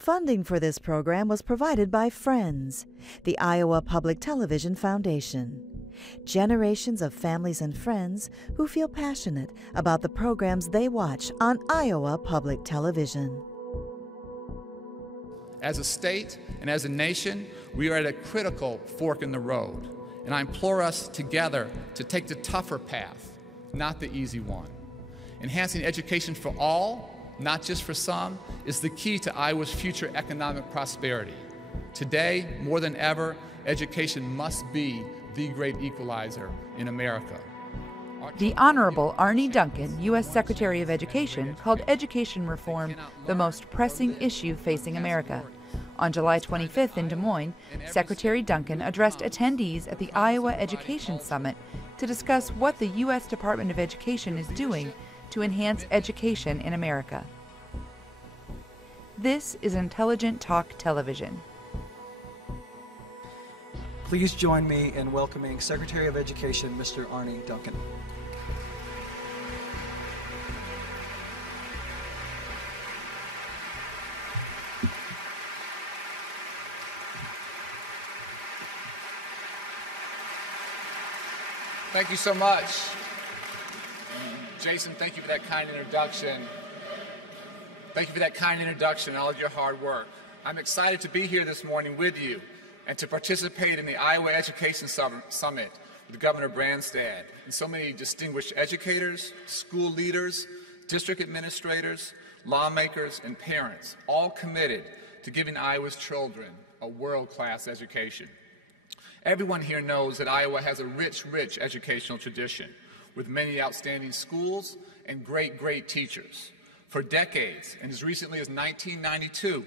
Funding for this program was provided by Friends, the Iowa Public Television Foundation. Generations of families and friends who feel passionate about the programs they watch on Iowa Public Television. As a state and as a nation, we are at a critical fork in the road, and I implore us together to take the tougher path, not the easy one. Enhancing education for all, not just for some, is the key to Iowa's future economic prosperity. Today, more than ever, education must be the great equalizer in America. The Honorable Arne Duncan, U.S. Secretary of Education, called education reform the most pressing issue facing America. On July 25th in Des Moines, Secretary Duncan addressed attendees at the Iowa Education Summit to discuss what the U.S. Department of Education is doing to enhance education in America. This is Intelligent Talk Television. Please join me in welcoming Secretary of Education, Mr. Arne Duncan. Thank you so much. Jason, thank you for that kind introduction. Thank you for that kind introduction and all of your hard work. I'm excited to be here this morning with you and to participate in the Iowa Education Summit with Governor Branstad and so many distinguished educators, school leaders, district administrators, lawmakers, and parents, all committed to giving Iowa's children a world-class education. Everyone here knows that Iowa has a rich educational tradition with many outstanding schools and great teachers. For decades, and as recently as 1992,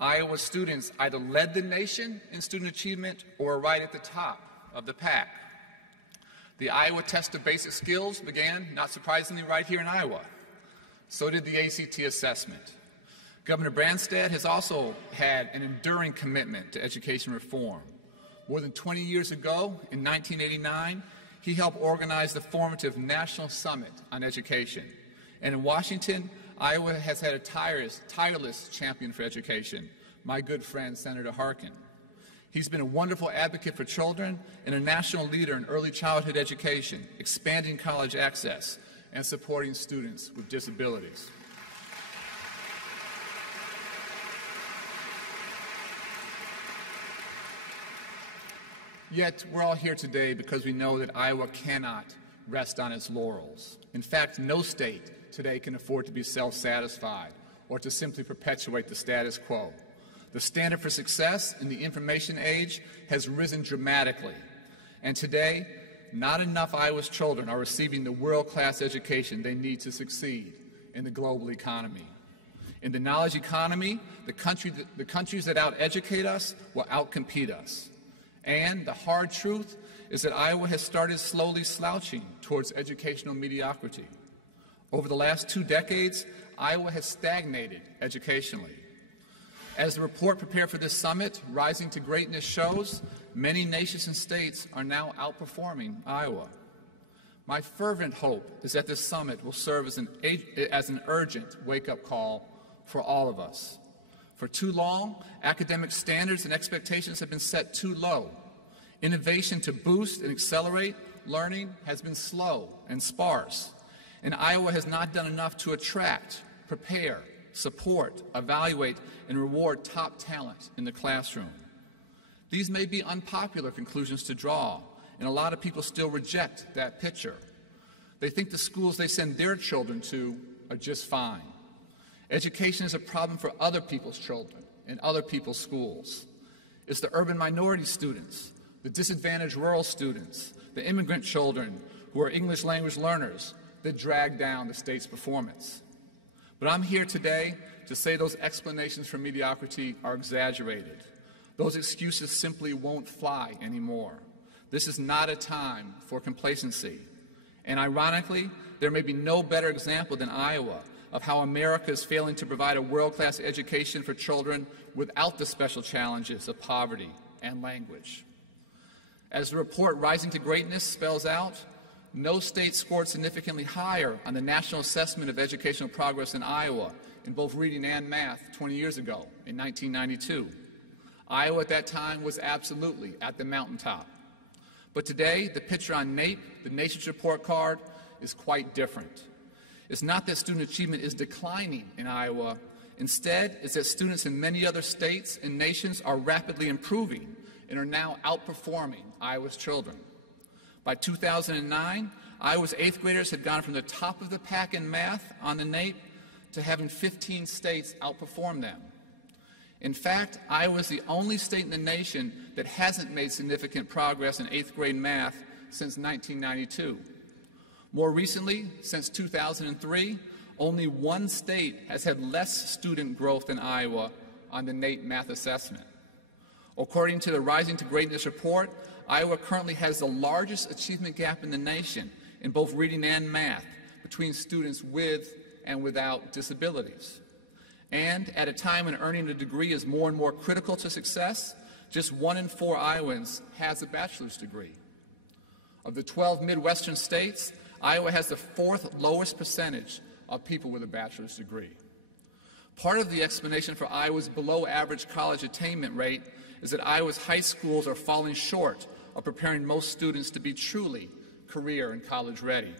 Iowa students either led the nation in student achievement or were right at the top of the pack. The Iowa Test of Basic Skills began, not surprisingly, right here in Iowa. So did the ACT assessment. Governor Branstad has also had an enduring commitment to education reform. More than 20 years ago, in 1989, he helped organize the formative National Summit on Education. And in Washington, Iowa has had a tireless champion for education, my good friend, Senator Harkin. He's been a wonderful advocate for children and a national leader in early childhood education, expanding college access, and supporting students with disabilities. Yet, we're all here today because we know that Iowa cannot rest on its laurels. In fact, no state today can afford to be self-satisfied or to simply perpetuate the status quo. The standard for success in the information age has risen dramatically, and today, not enough Iowa's children are receiving the world-class education they need to succeed in the global economy. In the knowledge economy, the countries that out-educate us will out-compete us. And the hard truth is that Iowa has started slowly slouching towards educational mediocrity. Over the last 2 decades, Iowa has stagnated educationally. As the report prepared for this summit, Rising to Greatness shows, many nations and states are now outperforming Iowa. My fervent hope is that this summit will serve as an urgent wake-up call for all of us. For too long, academic standards and expectations have been set too low. Innovation to boost and accelerate learning has been slow and sparse, and Iowa has not done enough to attract, prepare, support, evaluate, and reward top talent in the classroom. These may be unpopular conclusions to draw, and a lot of people still reject that picture. They think the schools they send their children to are just fine. Education is a problem for other people's children and other people's schools. It's the urban minority students, the disadvantaged rural students, the immigrant children who are English language learners that drag down the state's performance. But I'm here today to say those explanations for mediocrity are exaggerated. Those excuses simply won't fly anymore. This is not a time for complacency. And ironically, there may be no better example than Iowa of how America is failing to provide a world-class education for children without the special challenges of poverty and language. As the report Rising to Greatness spells out, no state scored significantly higher on the National Assessment of Educational Progress in Iowa in both reading and math 20 years ago in 1992. Iowa at that time was absolutely at the mountaintop. But today, the picture on NAEP, the Nations Report Card, is quite different. It's not that student achievement is declining in Iowa. Instead, it's that students in many other states and nations are rapidly improving and are now outperforming Iowa's children. By 2009, Iowa's 8th graders had gone from the top of the pack in math on the NAEP to having 15 states outperform them. In fact, Iowa is the only state in the nation that hasn't made significant progress in 8th grade math since 1992. More recently, since 2003, only one state has had less student growth than Iowa on the NAEP math assessment. According to the Rising to Greatness report, Iowa currently has the largest achievement gap in the nation in both reading and math between students with and without disabilities. And at a time when earning a degree is more and more critical to success, just 1 in 4 Iowans has a bachelor's degree. Of the 12 Midwestern states, Iowa has the 4th lowest percentage of people with a bachelor's degree. Part of the explanation for Iowa's below average college attainment rate is that Iowa's high schools are falling short of preparing most students to be truly career and college ready.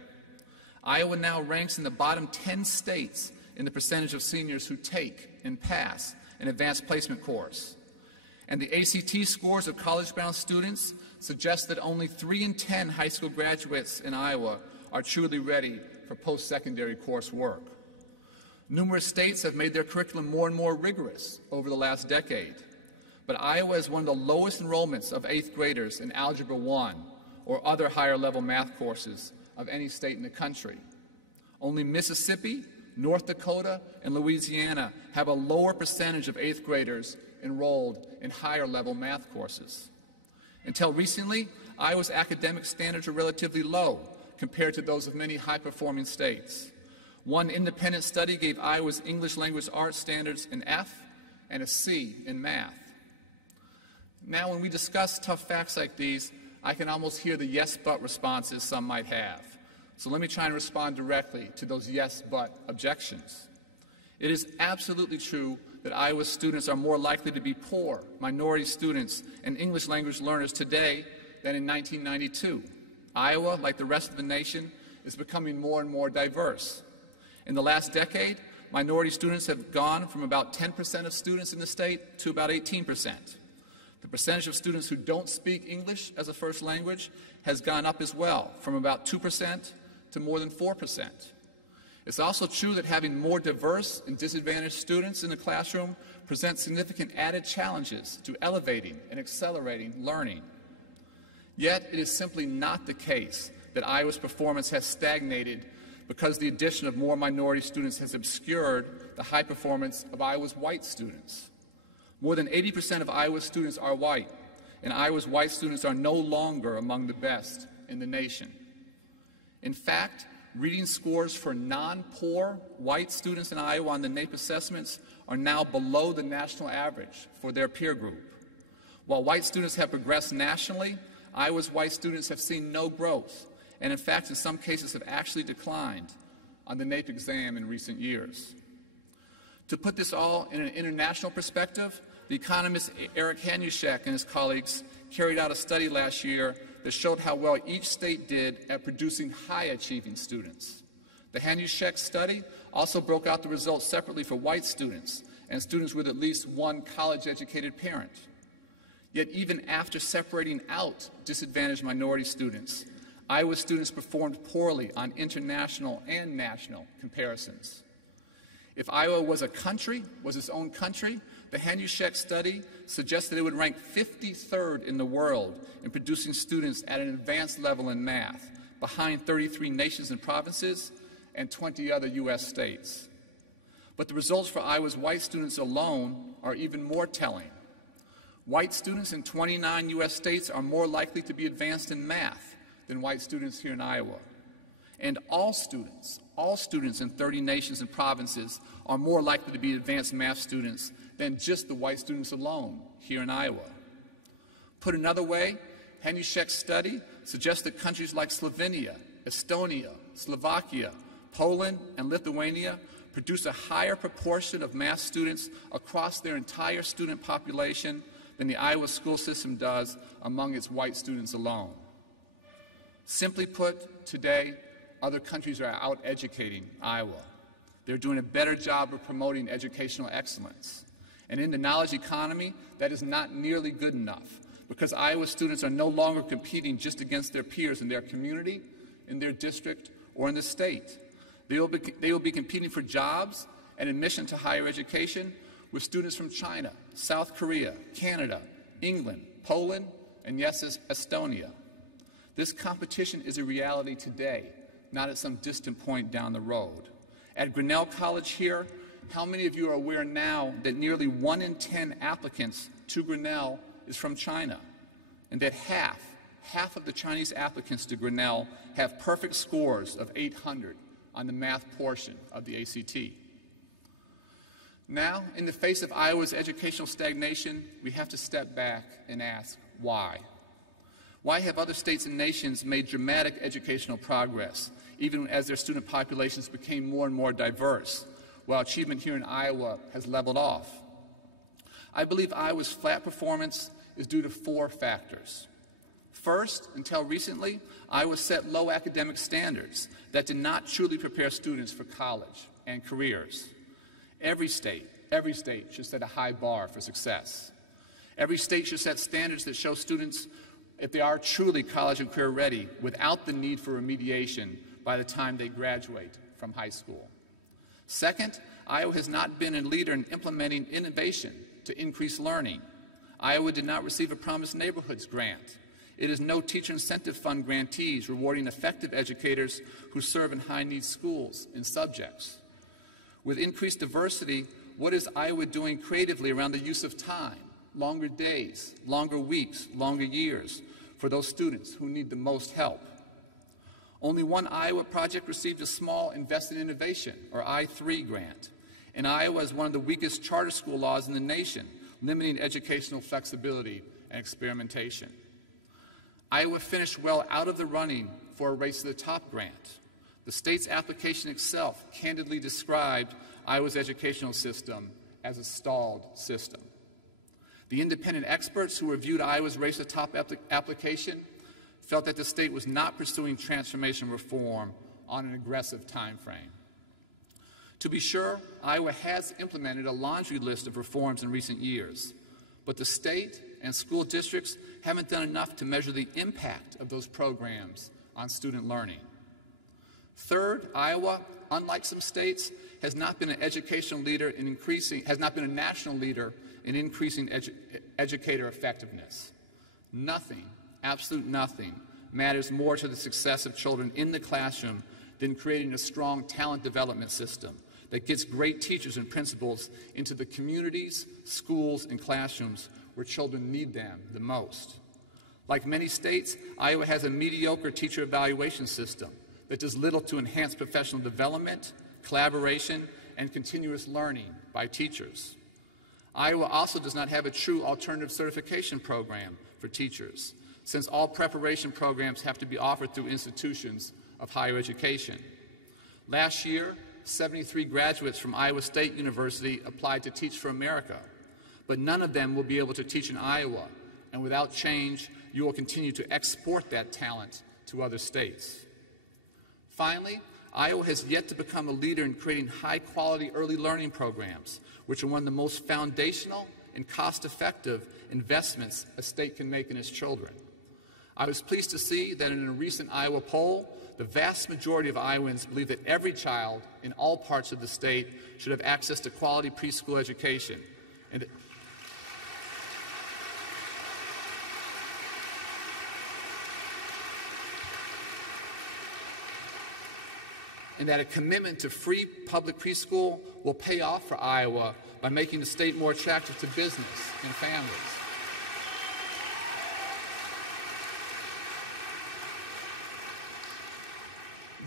Iowa now ranks in the bottom 10 states in the percentage of seniors who take and pass an advanced placement course. And the ACT scores of college-bound students suggest that only 3 in 10 high school graduates in Iowa are truly ready for post-secondary coursework. Numerous states have made their curriculum more and more rigorous over the last decade, but Iowa is one of the lowest enrollments of 8th graders in Algebra 1 or other higher-level math courses of any state in the country. Only Mississippi, North Dakota, and Louisiana have a lower percentage of 8th graders enrolled in higher-level math courses. Until recently, Iowa's academic standards are relatively low compared to those of many high-performing states. One independent study gave Iowa's English language arts standards an F and a C in math. Now, when we discuss tough facts like these, I can almost hear the yes, but responses some might have. So let me try and respond directly to those yes, but objections. It is absolutely true that Iowa students are more likely to be poor, minority students, and English language learners today than in 1992. Iowa, like the rest of the nation, is becoming more and more diverse. In the last decade, minority students have gone from about 10% of students in the state to about 18%. The percentage of students who don't speak English as a first language has gone up as well, from about 2% to more than 4%. It's also true that having more diverse and disadvantaged students in the classroom presents significant added challenges to elevating and accelerating learning. Yet, it is simply not the case that Iowa's performance has stagnated because the addition of more minority students has obscured the high performance of Iowa's white students. More than 80% of Iowa's students are white, and Iowa's white students are no longer among the best in the nation. In fact, reading scores for non-poor white students in Iowa on the NAEP assessments are now below the national average for their peer group. While white students have progressed nationally, Iowa's white students have seen no growth, and in fact, in some cases have actually declined on the NAEP exam in recent years. To put this all in an international perspective, the economist Eric Hanushek and his colleagues carried out a study last year that showed how well each state did at producing high-achieving students. The Hanushek study also broke out the results separately for white students and students with at least one college-educated parent. Yet even after separating out disadvantaged minority students, Iowa students performed poorly on international and national comparisons. If Iowa was a country, was its own country, the Hanushek study suggests that it would rank 53rd in the world in producing students at an advanced level in math, behind 33 nations and provinces and 20 other U.S. states. But the results for Iowa's white students alone are even more telling. White students in 29 U.S. states are more likely to be advanced in math than white students here in Iowa. And all students in 30 nations and provinces are more likely to be advanced math students than just the white students alone here in Iowa. Put another way, Hanushek's study suggests that countries like Slovenia, Estonia, Slovakia, Poland, and Lithuania produce a higher proportion of math students across their entire student population than the Iowa school system does among its white students alone. Simply put, today, other countries are out-educating Iowa. They're doing a better job of promoting educational excellence. And in the knowledge economy, that is not nearly good enough, because Iowa students are no longer competing just against their peers in their community, in their district, or in the state. They will be competing for jobs and admission to higher education with students from China, South Korea, Canada, England, Poland, and yes, Estonia. This competition is a reality today, not at some distant point down the road. At Grinnell College here, how many of you are aware now that nearly 1 in 10 applicants to Grinnell is from China, and that half of the Chinese applicants to Grinnell have perfect scores of 800 on the math portion of the ACT? Now, in the face of Iowa's educational stagnation, we have to step back and ask, why? Why have other states and nations made dramatic educational progress, even as their student populations became more and more diverse, while achievement here in Iowa has leveled off? I believe Iowa's flat performance is due to 4 factors. First, until recently, Iowa set low academic standards that did not truly prepare students for college and careers. Every state should set a high bar for success. Every state should set standards that show students if they are truly college and career ready without the need for remediation by the time they graduate from high school. Second, Iowa has not been a leader in implementing innovation to increase learning. Iowa did not receive a Promised Neighborhoods grant. It is no Teacher Incentive Fund grantees rewarding effective educators who serve in high-need schools and subjects. With increased diversity, what is Iowa doing creatively around the use of time, longer days, longer weeks, longer years for those students who need the most help? Only one Iowa project received a small Invest in Innovation, or I-3 grant, and Iowa is one of the weakest charter school laws in the nation, limiting educational flexibility and experimentation. Iowa finished well out of the running for a Race to the Top grant. The state's application itself candidly described Iowa's educational system as a stalled system. The independent experts who reviewed Iowa's Race to the Top application felt that the state was not pursuing transformation reform on an aggressive time frame. To be sure, Iowa has implemented a laundry list of reforms in recent years, but the state and school districts haven't done enough to measure the impact of those programs on student learning. Third, Iowa, unlike some states, has not been an educational leader in a national leader in increasing educator effectiveness. Nothing, absolute nothing, matters more to the success of children in the classroom than creating a strong talent development system that gets great teachers and principals into the communities, schools, and classrooms where children need them the most. Like many states, Iowa has a mediocre teacher evaluation system that does little to enhance professional development, collaboration, and continuous learning by teachers. Iowa also does not have a true alternative certification program for teachers, since all preparation programs have to be offered through institutions of higher education. Last year, 73 graduates from Iowa State University applied to Teach for America, but none of them will be able to teach in Iowa, and without change, you will continue to export that talent to other states. Finally, Iowa has yet to become a leader in creating high-quality early learning programs, which are one of the most foundational and cost-effective investments a state can make in its children. I was pleased to see that in a recent Iowa poll, the vast majority of Iowans believe that every child in all parts of the state should have access to quality preschool education. And that a commitment to free public preschool will pay off for Iowa by making the state more attractive to business and families.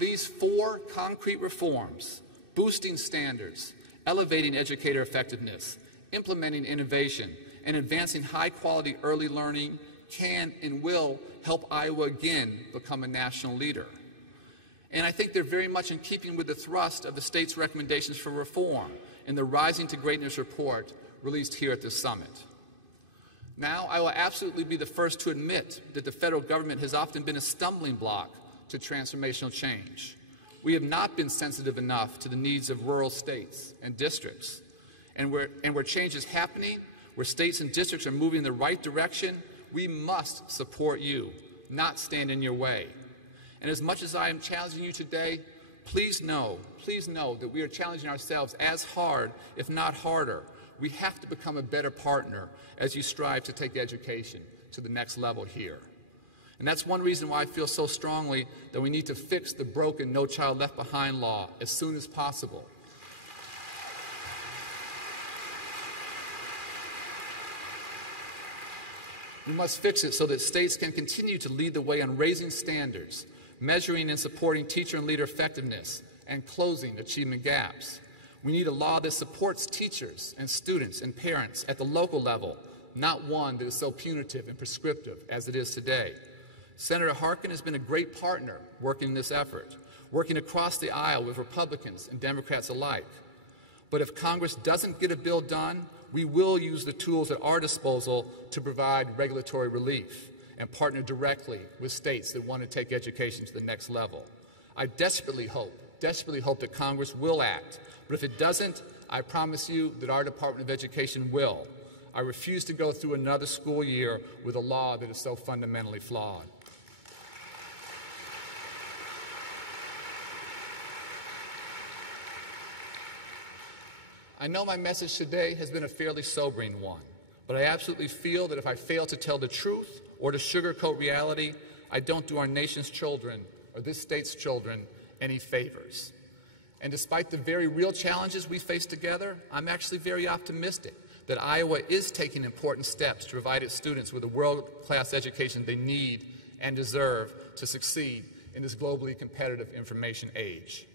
These 4 concrete reforms, boosting standards, elevating educator effectiveness, implementing innovation, and advancing high-quality early learning, can and will help Iowa again become a national leader. And I think they're very much in keeping with the thrust of the state's recommendations for reform in the Rising to Greatness report released here at this summit. Now, I will absolutely be the first to admit that the federal government has often been a stumbling block to transformational change. We have not been sensitive enough to the needs of rural states and districts. And where change is happening, where states and districts are moving in the right direction, we must support you, not stand in your way. And as much as I am challenging you today, please know that we are challenging ourselves as hard, if not harder. We have to become a better partner as you strive to take education to the next level here. And that's one reason why I feel so strongly that we need to fix the broken No Child Left Behind law as soon as possible. We must fix it so that states can continue to lead the way on raising standards, measuring and supporting teacher and leader effectiveness, and closing achievement gaps. We need a law that supports teachers and students and parents at the local level, not one that is so punitive and prescriptive as it is today. Senator Harkin has been a great partner working in this effort, working across the aisle with Republicans and Democrats alike. But if Congress doesn't get a bill done, we will use the tools at our disposal to provide regulatory relief and partner directly with states that want to take education to the next level. I desperately hope that Congress will act. But if it doesn't, I promise you that our Department of Education will. I refuse to go through another school year with a law that is so fundamentally flawed. I know my message today has been a fairly sobering one, but I absolutely feel that if I fail to tell the truth or to sugarcoat reality, I don't do our nation's children or this state's children any favors. And despite the very real challenges we face together, I'm actually very optimistic that Iowa is taking important steps to provide its students with the world-class education they need and deserve to succeed in this globally competitive information age.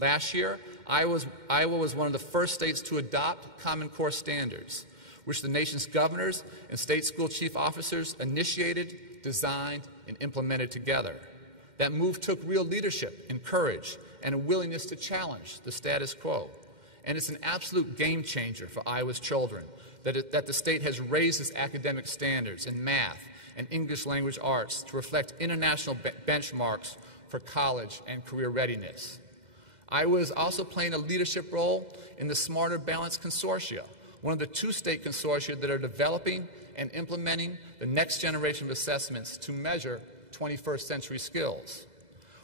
Last year, Iowa was one of the first states to adopt Common Core standards, which the nation's governors and state school chief officers initiated, designed, and implemented together. That move took real leadership and courage and a willingness to challenge the status quo. And it's an absolute game changer for Iowa's children that the state has raised its academic standards in math and English language arts to reflect international benchmarks for college and career readiness. Iowa is also playing a leadership role in the Smarter Balanced Consortia, one of the 2 state consortia that are developing and implementing the next generation of assessments to measure 21st century skills.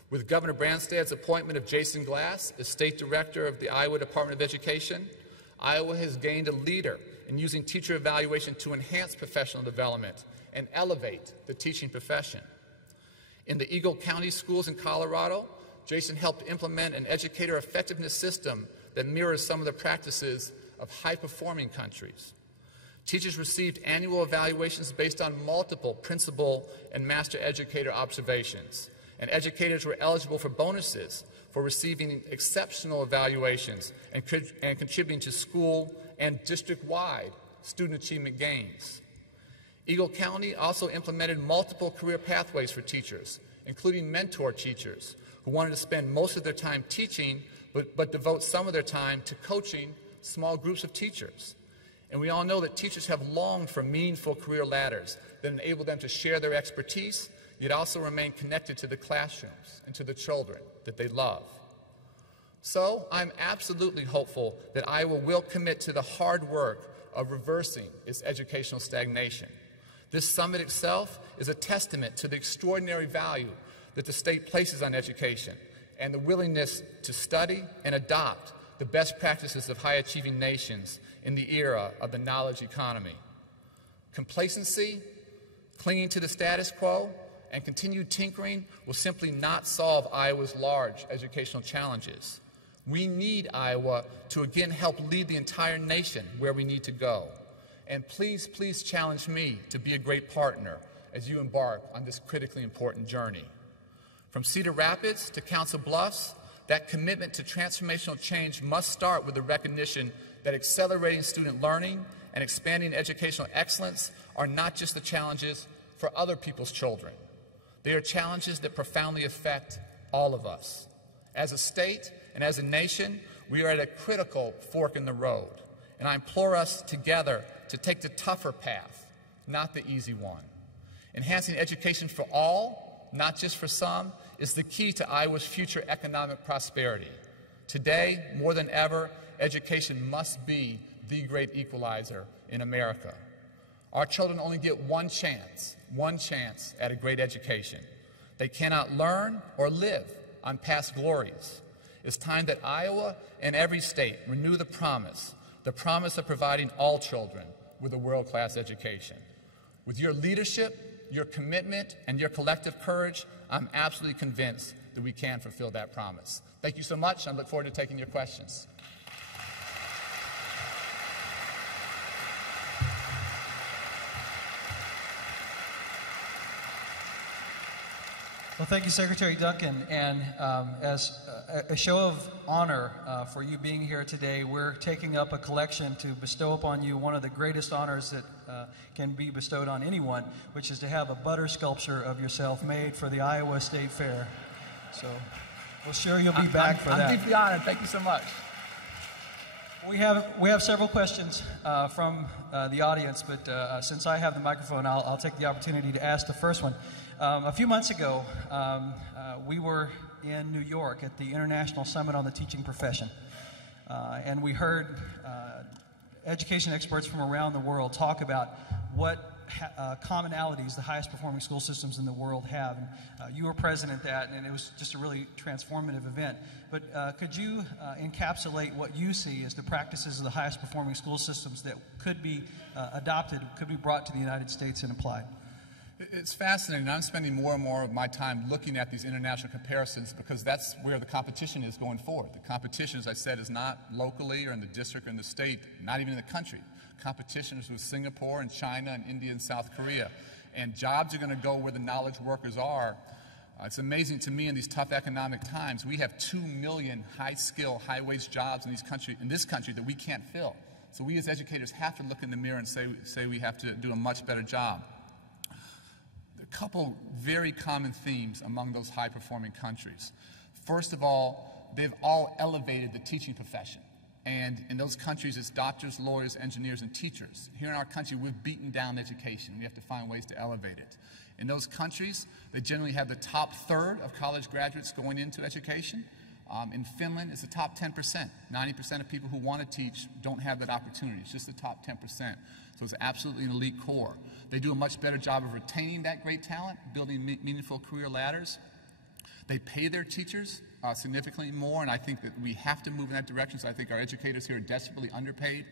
With Governor Branstad's appointment of Jason Glass as State Director of the Iowa Department of Education, Iowa has gained a leader in using teacher evaluation to enhance professional development and elevate the teaching profession. In the Eagle County schools in Colorado, Jason helped implement an educator effectiveness system that mirrors some of the practices of high-performing countries. Teachers received annual evaluations based on multiple principal and master educator observations, and educators were eligible for bonuses for receiving exceptional evaluations and contributing to school and district-wide student achievement gains. Eagle County also implemented multiple career pathways for teachers, including mentor teachers who wanted to spend most of their time teaching but devote some of their time to coaching small groups of teachers. And we all know that teachers have longed for meaningful career ladders that enable them to share their expertise, yet also remain connected to the classrooms and to the children that they love. So I'm absolutely hopeful that Iowa will commit to the hard work of reversing its educational stagnation. This summit itself is a testament to the extraordinary value that the state places on education and the willingness to study and adopt the best practices of high-achieving nations in the era of the knowledge economy. Complacency, clinging to the status quo, and continued tinkering will simply not solve Iowa's large educational challenges. We need Iowa to again help lead the entire nation where we need to go. And please, please challenge me to be a great partner as you embark on this critically important journey. From Cedar Rapids to Council Bluffs, that commitment to transformational change must start with the recognition that accelerating student learning and expanding educational excellence are not just the challenges for other people's children. They are challenges that profoundly affect all of us. As a state and as a nation, we are at a critical fork in the road, and I implore us together to take the tougher path, not the easy one. Enhancing education for all, not just for some, is the key to Iowa's future economic prosperity. Today, more than ever, education must be the great equalizer in America. Our children only get one chance at a great education. They cannot learn or live on past glories. It's time that Iowa and every state renew the promise of providing all children with a world-class education. With your leadership, your commitment, and your collective courage, I'm absolutely convinced that we can fulfill that promise. Thank you so much. I look forward to taking your questions. Well, thank you, Secretary Duncan. And as a show of honor for you being here today, we're taking up a collection to bestow upon you one of the greatest honors that can be bestowed on anyone, which is to have a butter sculpture of yourself made for the Iowa State Fair. So we're sure you'll be back for that. I'm deeply honored. Thank you so much. We have several questions from the audience, but since I have the microphone, I'll take the opportunity to ask the first one. A few months ago, we were in New York at the International Summit on the Teaching Profession, and we heard education experts from around the world talk about what commonalities the highest performing school systems in the world have. And, you were present at that, and it was just a really transformative event. But could you encapsulate what you see as the practices of the highest performing school systems that could be adopted, could be brought to the United States and applied? It's fascinating. I'm spending more and more of my time looking at these international comparisons because that's where the competition is going forward. The competition, as I said, is not locally or in the district or in the state, not even in the country. Competition is with Singapore and China and India and South Korea. And jobs are going to go where the knowledge workers are. It's amazing to me in these tough economic times, we have 2 million high-skill, high-wage jobs in this country that we can't fill. So we as educators have to look in the mirror and say we have to do a much better job. A couple very common themes among those high-performing countries. First of all, they've all elevated the teaching profession. And in those countries, it's doctors, lawyers, engineers, and teachers. Here in our country, we've beaten down education. We have to find ways to elevate it. In those countries, they generally have the top third of college graduates going into education. In Finland, it's the top 10%. 90% of people who want to teach don't have that opportunity. It's just the top 10%. So it's absolutely an elite core. They do a much better job of retaining that great talent, building meaningful career ladders. They pay their teachers significantly more, and I think that we have to move in that direction, so I think our educators here are desperately underpaid.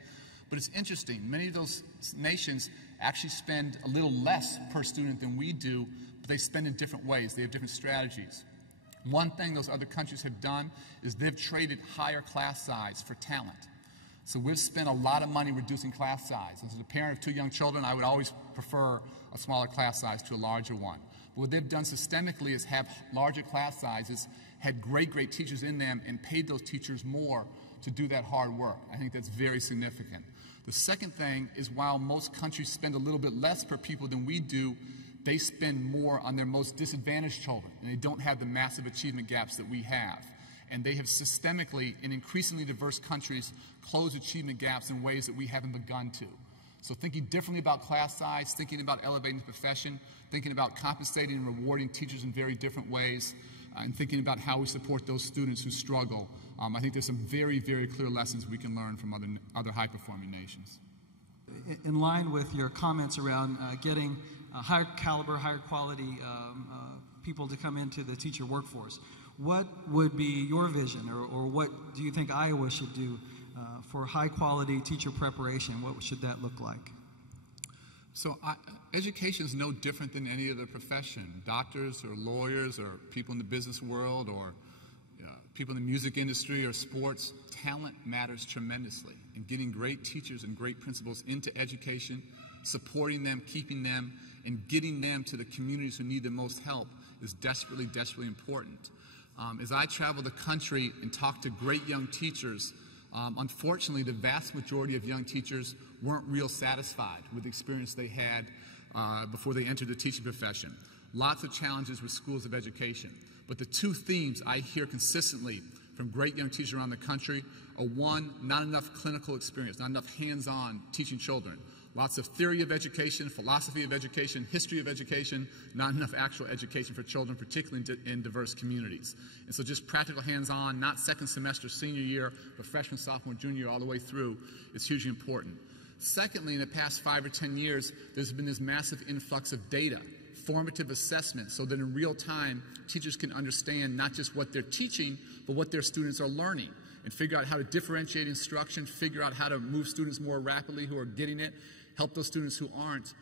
But it's interesting, many of those nations actually spend a little less per student than we do, but they spend in different ways. They have different strategies. One thing those other countries have done is they've traded higher class size for talent. So we've spent a lot of money reducing class size. As a parent of 2 young children, I would always prefer a smaller class size to a larger one. But what they've done systemically is have larger class sizes, had great teachers in them, and paid those teachers more to do that hard work. I think that's very significant. The second thing is while most countries spend a little bit less per pupil than we do, they spend more on their most disadvantaged children, and they don't have the massive achievement gaps that we have. And they have systemically, in increasingly diverse countries, closed achievement gaps in ways that we haven't begun to. So thinking differently about class size, thinking about elevating the profession, thinking about compensating and rewarding teachers in very different ways, and thinking about how we support those students who struggle. I think there's some very clear lessons we can learn from other high-performing nations. In line with your comments around getting higher caliber, higher quality people to come into the teacher workforce, what would be your vision, or what do you think Iowa should do for high-quality teacher preparation? What should that look like? So education is no different than any other profession. Doctors or lawyers or people in the business world or people in the music industry or sports, talent matters tremendously. And getting great teachers and great principals into education, supporting them, keeping them, and getting them to the communities who need the most help is desperately important. As I travel the country and talk to great young teachers, unfortunately, the vast majority of young teachers weren't real satisfied with the experience they had before they entered the teaching profession. Lots of challenges with schools of education. But the two themes I hear consistently from great young teachers around the country are, one, not enough clinical experience, not enough hands-on teaching children. Lots of theory of education, philosophy of education, history of education, not enough actual education for children, particularly in diverse communities. And so just practical hands-on, not second semester, senior year, but freshman, sophomore, junior, all the way through, is hugely important. Secondly, in the past 5 or 10 years, there's been this massive influx of data, formative assessment, so that in real time, teachers can understand not just what they're teaching, but what their students are learning, and figure out how to differentiate instruction, figure out how to move students more rapidly who are getting it, help those students who aren't.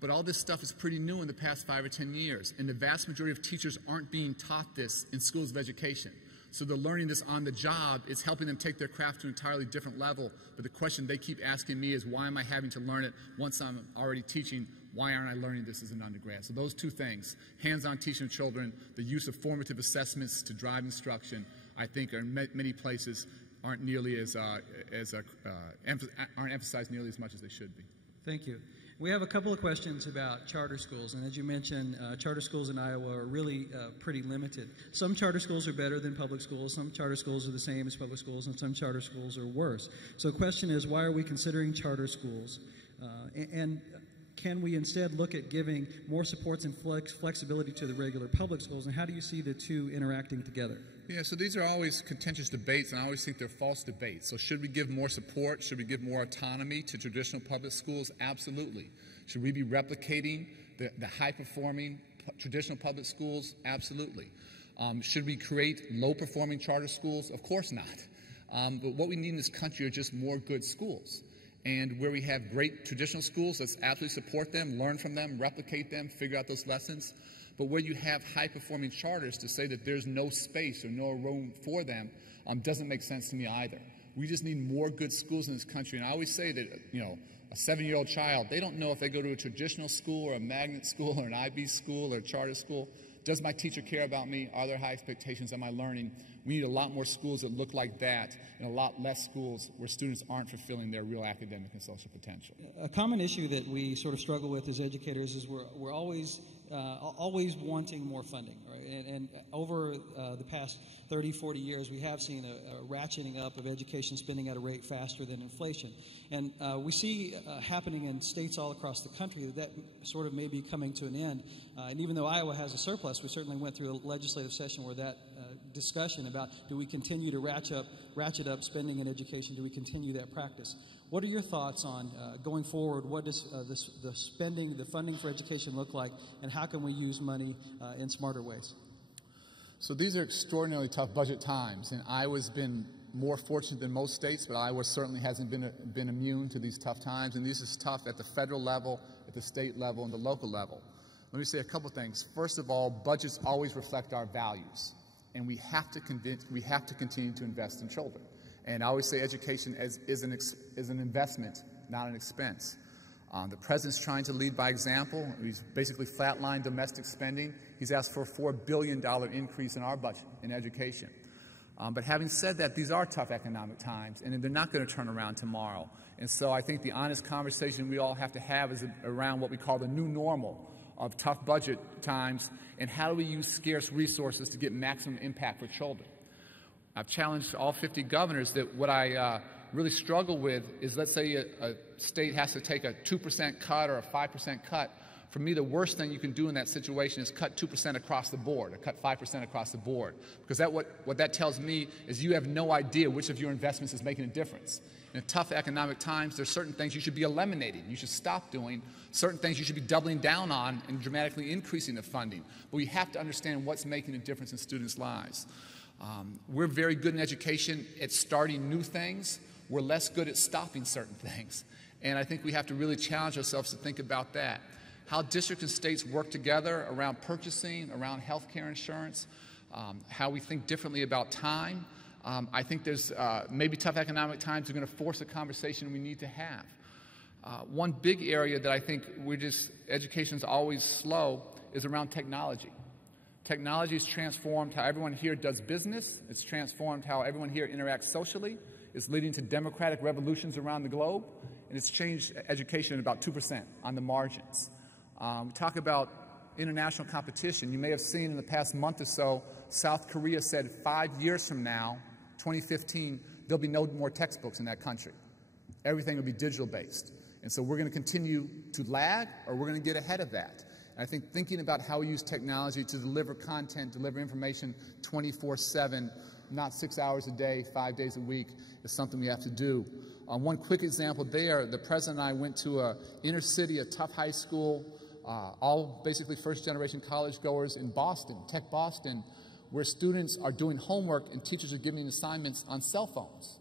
But all this stuff is pretty new in the past 5 or 10 years, and the vast majority of teachers aren't being taught this in schools of education. So they're learning this on the job. It's helping them take their craft to an entirely different level. But the question they keep asking me is, why am I having to learn it once I'm already teaching? Why aren't I learning this as an undergrad? So those two things, hands-on teaching of children, the use of formative assessments to drive instruction, I think are in many places aren't nearly aren't emphasized nearly as much as they should be. Thank you. We have a couple of questions about charter schools, and as you mentioned, charter schools in Iowa are really pretty limited. Some charter schools are better than public schools, some charter schools are the same as public schools, and some charter schools are worse. So the question is, why are we considering charter schools? And can we instead look at giving more supports and flexibility to the regular public schools, and how do you see the two interacting together? Yeah, so these are always contentious debates, and I always think they're false debates. So should we give more support? Should we give more autonomy to traditional public schools? Absolutely. Should we be replicating the high-performing traditional public schools? Absolutely. Should we create low-performing charter schools? Of course not. But what we need in this country are just more good schools. And where we have great traditional schools, let's absolutely support them, learn from them, replicate them, figure out those lessons. But where you have high-performing charters, to say that there's no space or no room for them doesn't make sense to me either. We just need more good schools in this country. And I always say that, you know, a 7-year-old child, they don't know if they go to a traditional school or a magnet school or an IB school or a charter school. Does my teacher care about me? Are there high expectations? Am I learning? We need a lot more schools that look like that, and a lot less schools where students aren't fulfilling their real academic and social potential. A common issue that we sort of struggle with as educators is we're always wanting more funding, right? And over the past 30, 40 years, we have seen a ratcheting up of education spending at a rate faster than inflation. And we see happening in states all across the country that sort of may be coming to an end. And even though Iowa has a surplus, we certainly went through a legislative session where that discussion about, do we continue to ratchet up spending in education? Do we continue that practice? What are your thoughts on going forward? What does the funding for education look like, and how can we use money in smarter ways? So these are extraordinarily tough budget times, and Iowa's been more fortunate than most states, but Iowa certainly hasn't been immune to these tough times, and this is tough at the federal level, at the state level, and the local level. Let me say a couple things. First of all, budgets always reflect our values, and we have to continue to invest in children. And I always say education is an investment, not an expense. The president's trying to lead by example. He's basically flatlined domestic spending. He's asked for a $4 billion increase in our budget in education. But having said that, these are tough economic times, and they're not going to turn around tomorrow. And so I think the honest conversation we all have to have is around what we call the new normal of tough budget times, and how do we use scarce resources to get maximum impact for children. I've challenged all 50 governors that what I really struggle with is, let's say a state has to take a 2% cut or a 5% cut. For me, the worst thing you can do in that situation is cut 2% across the board, or cut 5% across the board. Because what that tells me is you have no idea which of your investments is making a difference. In tough economic times, there's certain things you should be eliminating, you should stop doing, certain things you should be doubling down on and dramatically increasing the funding. But we have to understand what's making a difference in students' lives. We're very good in education at starting new things. We're less good at stopping certain things. And I think we have to really challenge ourselves to think about that. How districts and states work together around purchasing, around health care insurance, how we think differently about time. I think there's maybe tough economic times are going to force a conversation we need to have. One big area that I think education's always slow is around technology. Technology has transformed how everyone here does business. It's transformed how everyone here interacts socially. It's leading to democratic revolutions around the globe. And it's changed education at about 2% on the margins. We talk about international competition. You may have seen in the past month or so, South Korea said 5 years from now, 2015, there'll be no more textbooks in that country. Everything will be digital based. And so we're going to continue to lag, or we're going to get ahead of that. And I think thinking about how we use technology to deliver content, deliver information 24/7, not 6 hours a day, 5 days a week, is something we have to do. One quick example there, the president and I went to an inner city, a tough high school, all basically first-generation college goers in Boston, Tech Boston, where students are doing homework and teachers are giving assignments on cell phones.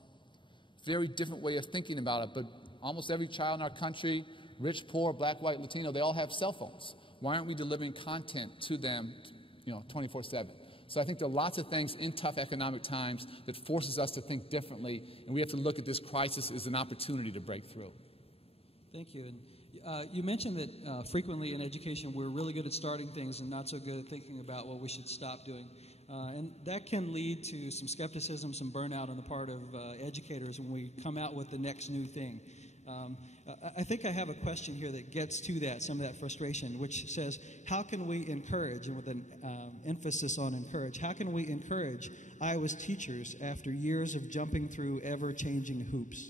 Very different way of thinking about it, but almost every child in our country, rich, poor, black, white, Latino, they all have cell phones. Why aren't we delivering content to them, 24/7? So I think there are lots of things in tough economic times that forces us to think differently, and we have to look at this crisis as an opportunity to break through. Thank you. And you mentioned that frequently in education we're really good at starting things and not so good at thinking about what we should stop doing. And that can lead to some skepticism, some burnout on the part of educators when we come out with the next new thing. I think I have a question here that gets to that, some of that frustration, which says, how can we encourage, and with an emphasis on encourage, how can we encourage Iowa's teachers after years of jumping through ever-changing hoops?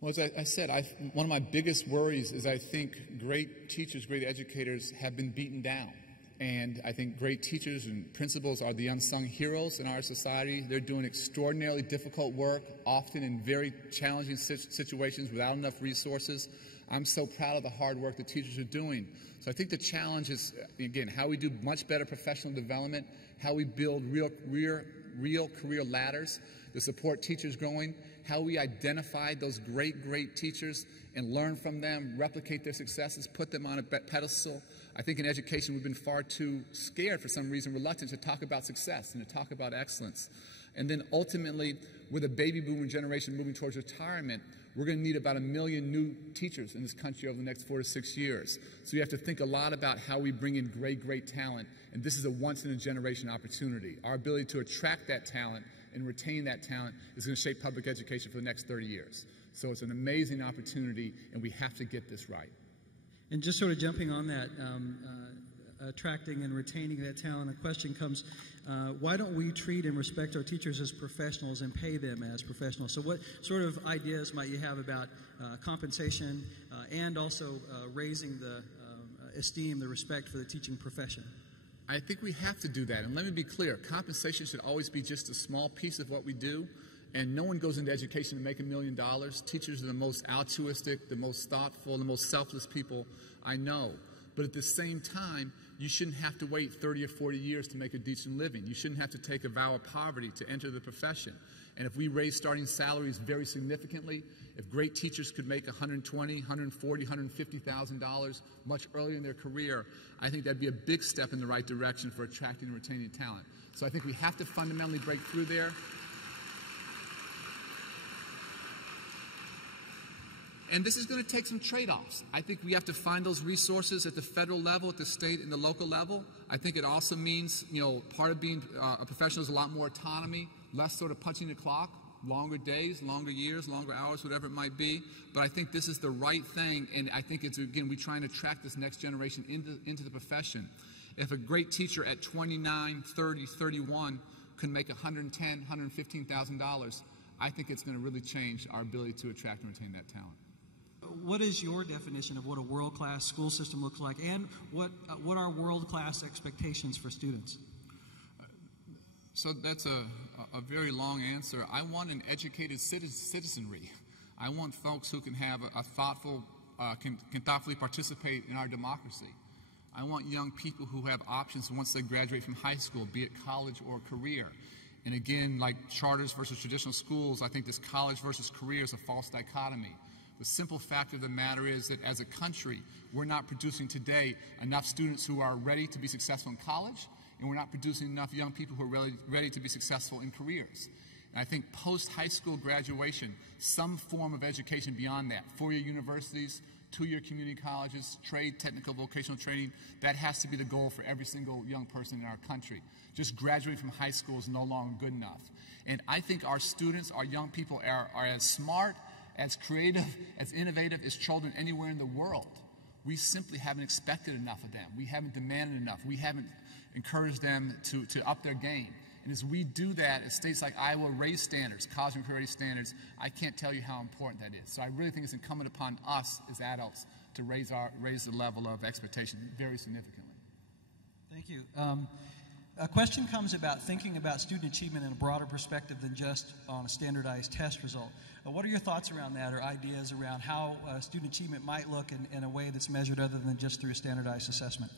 Well, as I said, one of my biggest worries is I think great teachers, great educators have been beaten down. And I think great teachers and principals are the unsung heroes in our society. They're doing extraordinarily difficult work, often in very challenging situations without enough resources. I'm so proud of the hard work that teachers are doing. So I think the challenge is, again, how we do much better professional development, how we build real career ladders to support teachers growing, how we identify those great teachers and learn from them, replicate their successes, put them on a pedestal. I think in education we've been far too scared, for some reason, reluctant to talk about success and to talk about excellence. And then ultimately, with a baby boomer generation moving towards retirement, we're going to need about 1 million new teachers in this country over the next 4 to 6 years. So we have to think a lot about how we bring in great talent, and this is a once-in-a-generation opportunity. Our ability to attract that talent and retain that talent is going to shape public education for the next 30 years. So it's an amazing opportunity, and we have to get this right. And just sort of jumping on that, attracting and retaining that talent, the question comes, why don't we treat and respect our teachers as professionals and pay them as professionals? So what sort of ideas might you have about compensation and also raising the esteem, the respect for the teaching profession? I think we have to do that. And let me be clear, compensation should always be just a small piece of what we do. And no one goes into education to make $1 million. Teachers are the most altruistic, the most thoughtful, the most selfless people I know. But at the same time, you shouldn't have to wait 30 or 40 years to make a decent living. You shouldn't have to take a vow of poverty to enter the profession. And if we raise starting salaries very significantly, if great teachers could make $120,000, $140,000, $150,000 much earlier in their career, I think that'd be a big step in the right direction for attracting and retaining talent. So I think we have to fundamentally break through there. And this is going to take some trade-offs. I think we have to find those resources at the federal level, at the state and the local level. I think it also means, part of being a professional is a lot more autonomy, less sort of punching the clock, longer days, longer years, longer hours, whatever it might be. But I think this is the right thing, and I think it's, again, we try and attract this next generation into the profession. If a great teacher at 29, 30, 31 can make $110,000, $115,000, I think it's going to really change our ability to attract and retain that talent. What is your definition of what a world-class school system looks like, and what are world-class expectations for students? So that's a very long answer. I want an educated citizenry. I want folks who can have a thoughtful, can thoughtfully participate in our democracy. I want young people who have options once they graduate from high school, be it college or career. And again, like charters versus traditional schools, I think this college versus career is a false dichotomy. The simple fact of the matter is that as a country, we're not producing today enough students who are ready to be successful in college, and we're not producing enough young people who are ready to be successful in careers. And I think post-high school graduation, some form of education beyond that, 4-year universities, 2-year community colleges, trade, technical, vocational training, that has to be the goal for every single young person in our country. Just graduating from high school is no longer good enough. And I think our students, our young people are as smart, as creative, as innovative as children anywhere in the world. we simply haven't expected enough of them. We haven't demanded enough. We haven't encouraged them to up their game. And as we do that, as states like Iowa raise standards, college and career ready standards, I can't tell you how important that is. So I really think it's incumbent upon us as adults to raise the level of expectation very significantly. Thank you. A question comes about thinking about student achievement in a broader perspective than just on a standardized test result. What are your thoughts around that, or ideas around how student achievement might look in a way that's measured other than just through a standardized assessment?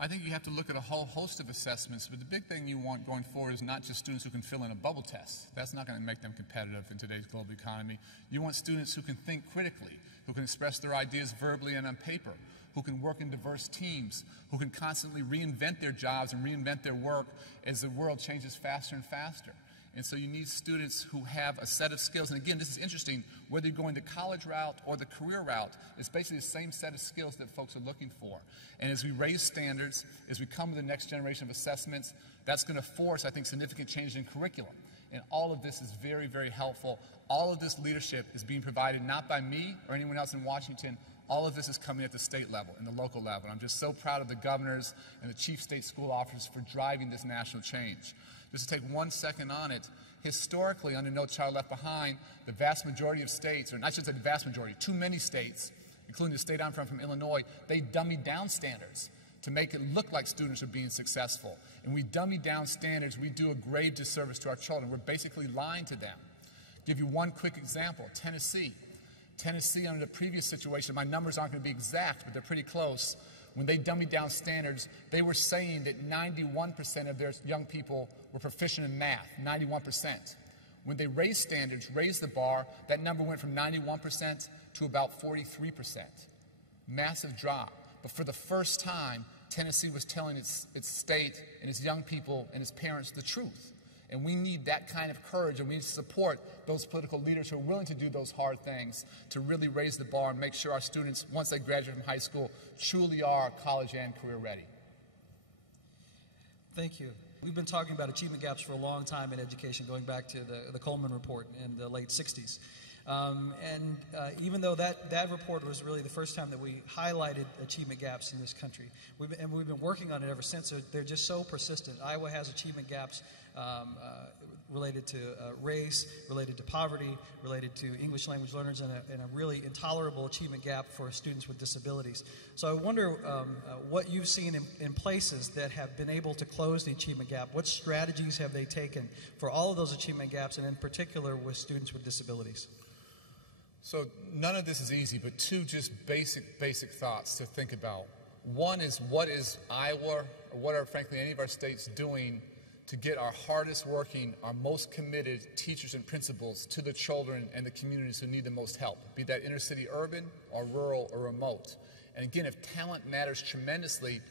I think you have to look at a whole host of assessments, but the big thing you want going forward is not just students who can fill in a bubble test. That's not going to make them competitive in today's global economy. You want students who can think critically, who can express their ideas verbally and on paper, who can work in diverse teams, who can constantly reinvent their jobs and reinvent their work as the world changes faster and faster. And so you need students who have a set of skills. And again, this is interesting, whether you're going the college route or the career route, it's basically the same set of skills that folks are looking for. And as we raise standards, as we come to the next generation of assessments, that's going to force, I think, significant change in curriculum. And all of this is very, very helpful. All of this leadership is being provided not by me or anyone else in Washington. All of this is coming at the state level and the local level. And I'm just so proud of the governors and the chief state school officers for driving this national change. Just to take 1 second on it, historically, under No Child Left Behind, the vast majority of states, or I shouldn't say the vast majority, too many states, including the state I'm from Illinois, they dummied down standards to make it look like students are being successful. And we dummy down standards, we do a grave disservice to our children. We're basically lying to them. Give you one quick example, Tennessee. Tennessee, under the previous situation, my numbers aren't going to be exact, but they're pretty close. When they dummied down standards, they were saying that 91% of their young people were proficient in math, 91%. When they raised standards, raised the bar, that number went from 91% to about 43%. Massive drop. But for the first time, Tennessee was telling its state and its young people and its parents the truth. And we need that kind of courage, and we need to support those political leaders who are willing to do those hard things to really raise the bar and make sure our students, once they graduate from high school, truly are college and career ready. Thank you. We've been talking about achievement gaps for a long time in education, going back to the Coleman report in the late 60s. Even though that report was really the first time that we highlighted achievement gaps in this country, we've been working on it ever since. They're just so persistent. Iowa has achievement gaps related to race, related to poverty, related to English language learners, and a really intolerable achievement gap for students with disabilities. So I wonder what you've seen in places that have been able to close the achievement gap. What strategies have they taken for all of those achievement gaps, and in particular with students with disabilities? So none of this is easy, but two just basic thoughts to think about. One is, what is Iowa, or what are frankly any of our states doing to get our hardest working, our most committed teachers and principals to the children and the communities who need the most help, be that inner city urban or rural or remote. And again, if talent matters tremendously,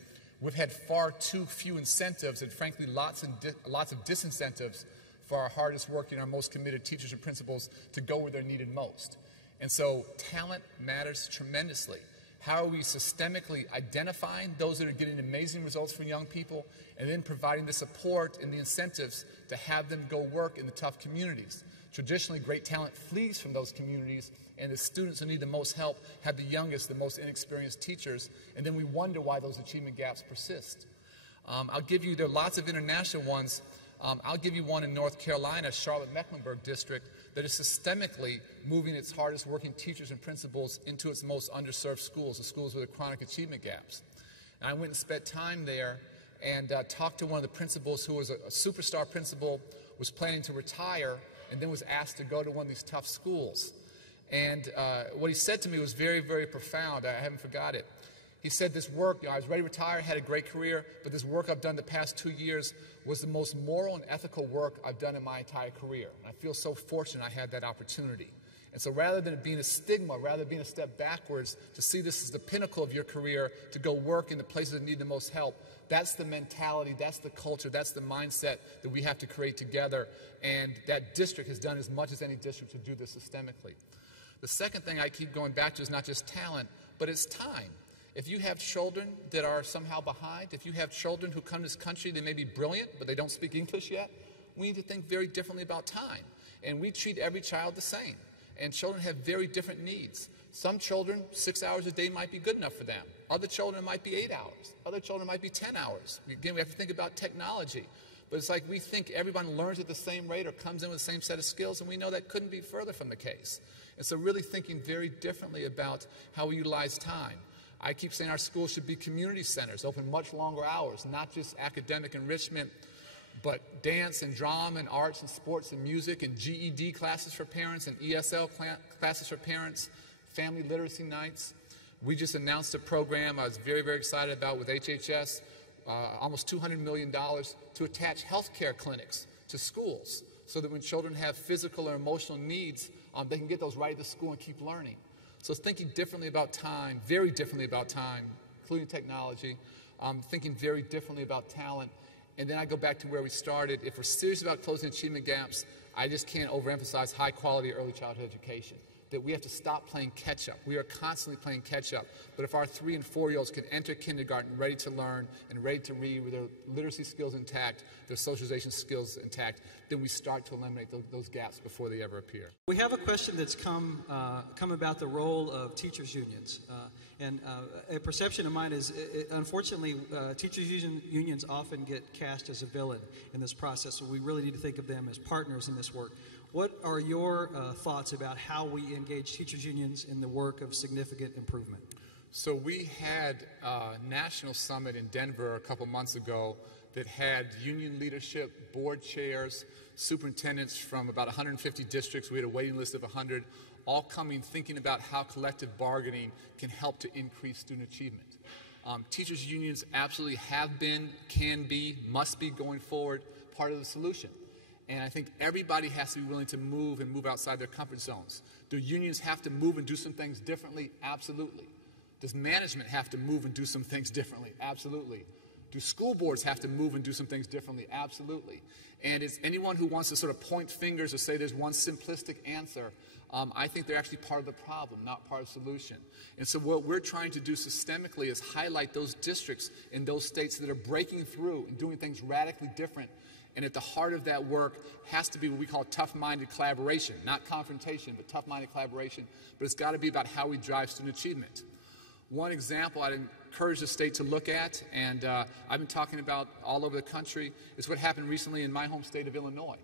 we've had far too few incentives and frankly lots of disincentives for our hardest working, our most committed teachers and principals to go where they're needed most. And so talent matters tremendously. How are we systemically identifying those that are getting amazing results for young people, and then providing the support and the incentives to have them go work in the tough communities? Traditionally, great talent flees from those communities, and the students who need the most help have the youngest, the most inexperienced teachers, and then we wonder why those achievement gaps persist. There are lots of international ones. I'll give you one in North Carolina, Charlotte-Mecklenburg district, that is systemically moving its hardest working teachers and principals into its most underserved schools, the schools with the chronic achievement gaps. And I went and spent time there and talked to one of the principals who was a superstar principal, was planning to retire, and then was asked to go to one of these tough schools. And what he said to me was very, very profound. I haven't forgot it. He said, this work, I was ready to retire, had a great career, but this work I've done the past 2 years was the most moral and ethical work I've done in my entire career. And I feel so fortunate I had that opportunity. And so rather than it being a stigma, rather than being a step backwards, to see this as the pinnacle of your career, to go work in the places that need the most help, that's the mentality, that's the culture, that's the mindset that we have to create together. And that district has done as much as any district to do this systemically. The second thing I keep going back to is not just talent, but it's time. If you have children that are somehow behind, if you have children who come to this country, they may be brilliant, but they don't speak English yet, we need to think very differently about time. And we treat every child the same. And children have very different needs. Some children, 6 hours a day might be good enough for them. Other children might be 8 hours. Other children might be 10 hours. Again, we have to think about technology. But it's like we think everyone learns at the same rate or comes in with the same set of skills, and we know that couldn't be further from the case. And so really thinking very differently about how we utilize time. I keep saying our schools should be community centers, open much longer hours, not just academic enrichment, but dance and drama and arts and sports and music and GED classes for parents and ESL classes for parents, family literacy nights. We just announced a program I was very, very excited about with HHS, almost $200 million to attach healthcare clinics to schools so that when children have physical or emotional needs, they can get those right at the school and keep learning. So thinking differently about time, very differently about time, including technology, thinking very differently about talent. And then I go back to where we started. If we're serious about closing achievement gaps, I just can't overemphasize high-quality early childhood education, that we have to stop playing catch-up. We are constantly playing catch-up. But if our 3- and 4-year-olds can enter kindergarten ready to learn and ready to read with their literacy skills intact, their socialization skills intact, then we start to eliminate those gaps before they ever appear. We have a question that's come about the role of teachers' unions. A perception of mine is, unfortunately, teachers' unions often get cast as a villain in this process, so we really need to think of them as partners in this work. What are your thoughts about how we engage teachers' unions in the work of significant improvement? So we had a national summit in Denver a couple months ago that had union leadership, board chairs, superintendents from about 150 districts. We had a waiting list of 100, all coming thinking about how collective bargaining can help to increase student achievement. Teachers' unions absolutely have been, can be, must be going forward part of the solution. And I think everybody has to be willing to move and move outside their comfort zones. Do unions have to move and do some things differently? Absolutely. Does management have to move and do some things differently? Absolutely. Do school boards have to move and do some things differently? Absolutely. And is anyone who wants to sort of point fingers or say there's one simplistic answer, I think they're actually part of the problem, not part of the solution. And so what we're trying to do systemically is highlight those districts in those states that are breaking through and doing things radically different. And at the heart of that work has to be what we call tough-minded collaboration, not confrontation, but tough-minded collaboration. But it's got to be about how we drive student achievement. One example I'd encourage the state to look at, and I've been talking about all over the country, is what happened recently in my home state of Illinois.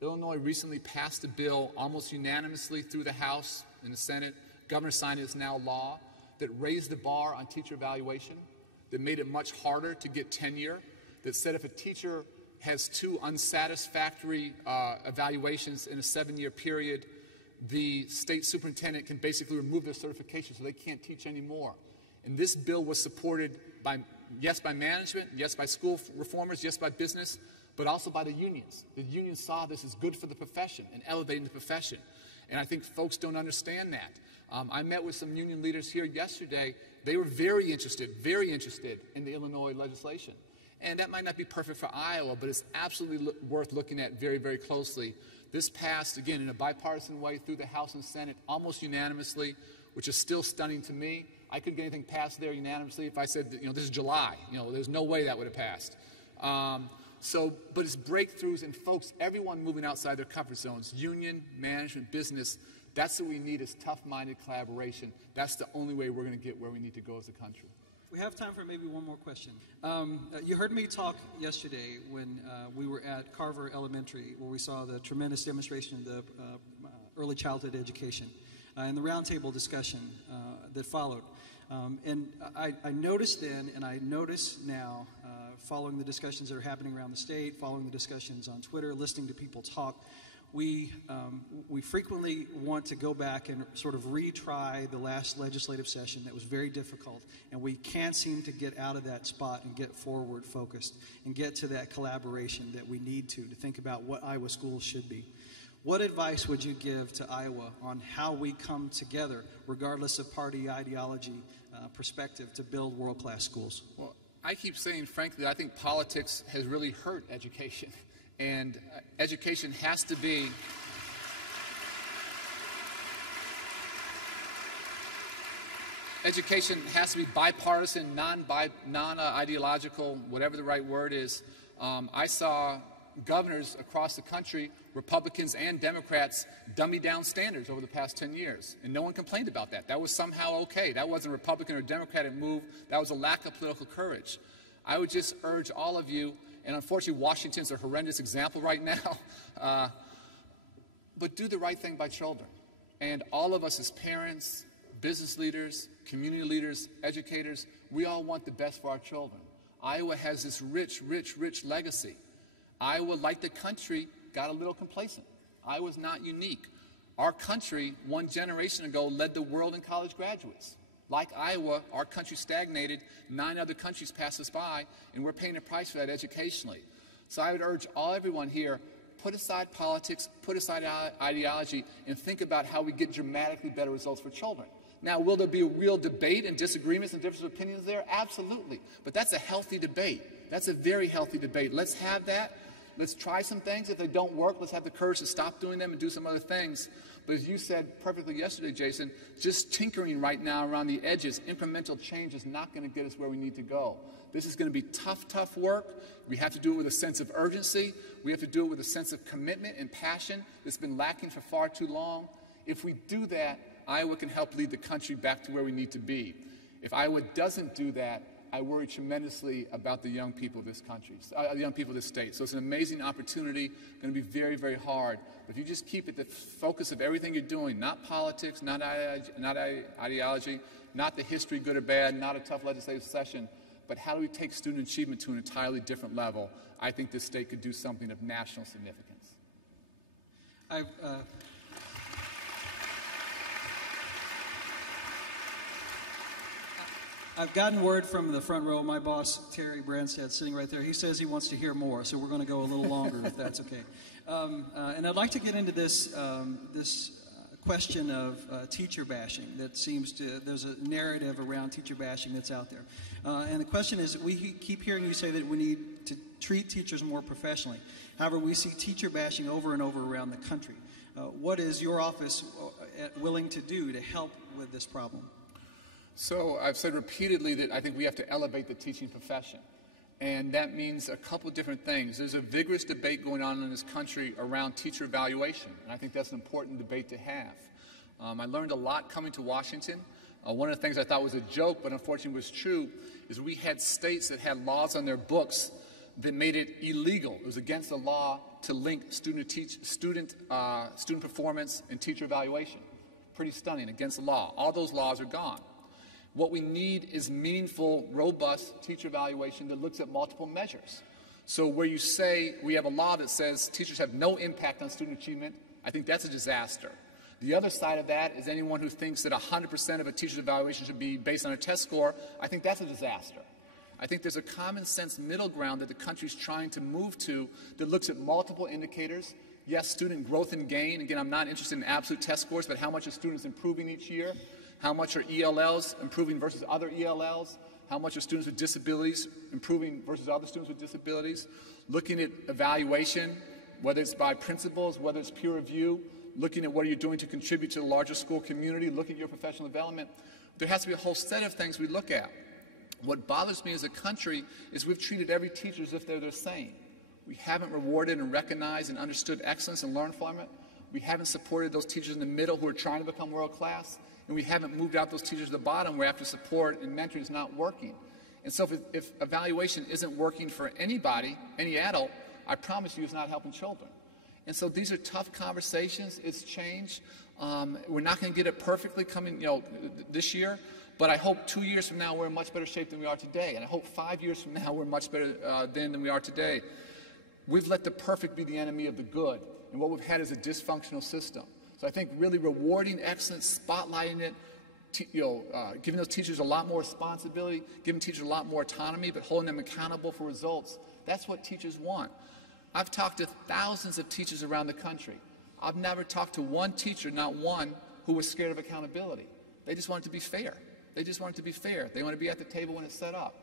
Illinois recently passed a bill almost unanimously through the House and the Senate. Governor signed it, it's now law, that raised the bar on teacher evaluation, that made it much harder to get tenure, that said if a teacher has 2 unsatisfactory evaluations in a 7-year period, the state superintendent can basically remove their certification so they can't teach anymore. And this bill was supported by, yes, by management, yes, by school reformers, yes, by business, but also by the unions. The unions saw this as good for the profession and elevating the profession. And I think folks don't understand that. I met with some union leaders here yesterday. They were very interested in the Illinois legislation. And that might not be perfect for Iowa, but it's absolutely worth looking at very, very closely. This passed, again, in a bipartisan way through the House and Senate, almost unanimously, which is still stunning to me. I couldn't get anything passed there unanimously if I said, that, this is July. There's no way that would have passed. But it's breakthroughs, and folks, everyone moving outside their comfort zones, union, management, business, that's what we need is tough-minded collaboration. That's the only way we're going to get where we need to go as a country. We have time for maybe one more question. You heard me talk yesterday when we were at Carver Elementary, where we saw the tremendous demonstration of the early childhood education and the roundtable discussion that followed. And I noticed then, and I notice now, following the discussions that are happening around the state, following the discussions on Twitter, listening to people talk, we frequently want to go back and sort of retry the last legislative session that was very difficult, and we can't seem to get out of that spot and get forward focused and get to that collaboration that we need to think about what Iowa schools should be. What advice would you give to Iowa on how we come together, regardless of party ideology, perspective, to build world-class schools? Well, I keep saying, frankly, I think politics has really hurt education. And education has to be bipartisan, non-ideological, whatever the right word is. I saw governors across the country, Republicans and Democrats, dummy down standards over the past 10 years. And no one complained about that. That was somehow okay. That wasn't a Republican or Democratic move. That was a lack of political courage. I would just urge all of you, and unfortunately Washington's a horrendous example right now, but do the right thing by children. And all of us as parents, business leaders, community leaders, educators, we all want the best for our children. Iowa has this rich, rich, rich legacy. Iowa, like the country, got a little complacent. Iowa's not unique. Our country, one generation ago, led the world in college graduates. Like Iowa, our country stagnated. 9 other countries passed us by, and we're paying a price for that educationally. So I would urge everyone here, put aside politics, put aside ideology, and think about how we get dramatically better results for children. Now, will there be a real debate and disagreements and difference of opinions there? Absolutely. But that's a healthy debate. That's a very healthy debate. Let's have that. Let's try some things. If they don't work, let's have the courage to stop doing them and do some other things. But as you said perfectly yesterday, Jason, just tinkering right now around the edges, incremental change is not going to get us where we need to go. This is going to be tough, tough work. We have to do it with a sense of urgency. We have to do it with a sense of commitment and passion that's been lacking for far too long. If we do that, Iowa can help lead the country back to where we need to be. If Iowa doesn't do that, I worry tremendously about the young people of this country, the young people of this state. So it's an amazing opportunity, going to be very, very hard. But if you just keep it the focus of everything you're doing, not politics, not ideology, not the history, good or bad, not a tough legislative session, but how do we take student achievement to an entirely different level, I think this state could do something of national significance. I've gotten word from the front row. My boss, Terry Branstad, sitting right there. He says he wants to hear more, so we're going to go a little longer if that's okay. And I'd like to get into this question of teacher bashing that seems to, there's a narrative around teacher bashing that's out there. And the question is, we keep hearing you say that we need to treat teachers more professionally. However, we see teacher bashing over and over around the country. What is your office willing to do to help with this problem? So I've said repeatedly that I think we have to elevate the teaching profession. And that means a couple different things. There's a vigorous debate going on in this country around teacher evaluation, and I think that's an important debate to have. I learned a lot coming to Washington. One of the things I thought was a joke, but unfortunately was true, is we had states that had laws on their books that made it illegal. It was against the law to link student performance and teacher evaluation. Pretty stunning, against the law. All those laws are gone. What we need is meaningful, robust teacher evaluation that looks at multiple measures. So where you say we have a law that says teachers have no impact on student achievement, I think that's a disaster. The other side of that is anyone who thinks that 100% of a teacher's evaluation should be based on a test score, I think that's a disaster. I think there's a common sense middle ground that the country's trying to move to that looks at multiple indicators. Yes, student growth and gain. Again, I'm not interested in absolute test scores, but how much are students improving each year? How much are ELLs improving versus other ELLs? How much are students with disabilities improving versus other students with disabilities? Looking at evaluation, whether it's by principals, whether it's peer review, looking at what you're doing to contribute to the larger school community, looking at your professional development. There has to be a whole set of things we look at. What bothers me as a country is we've treated every teacher as if they're the same. We haven't rewarded and recognized and understood excellence and learned from it. We haven't supported those teachers in the middle who are trying to become world class. And we haven't moved out those teachers at the bottom where after support and mentoring is not working. And so if evaluation isn't working for anybody, any adult, I promise you it's not helping children. And so these are tough conversations. It's change. We're not going to get it perfectly coming, this year. But I hope 2 years from now we're in much better shape than we are today. And I hope 5 years from now we're much better than we are today. We've let the perfect be the enemy of the good. And what we've had is a dysfunctional system. So I think really rewarding excellence, spotlighting it, giving those teachers a lot more responsibility, giving teachers a lot more autonomy, but holding them accountable for results, that's what teachers want. I've talked to thousands of teachers around the country. I've never talked to one teacher, not one, who was scared of accountability. They just want it to be fair. They just want it to be fair. They want to be at the table when it's set up.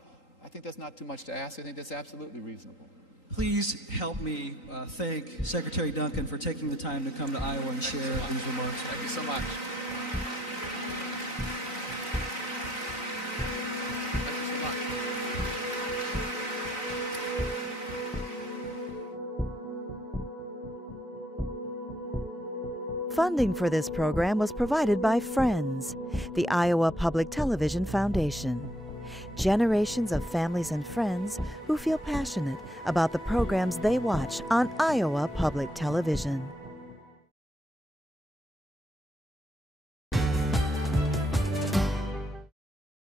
I think that's not too much to ask. I think that's absolutely reasonable. Please help me thank Secretary Duncan for taking the time to come to Iowa and share these remarks. Thank you so much. Thank you so much. Funding for this program was provided by Friends, the Iowa Public Television Foundation. Generations of families and friends who feel passionate about the programs they watch on Iowa Public Television.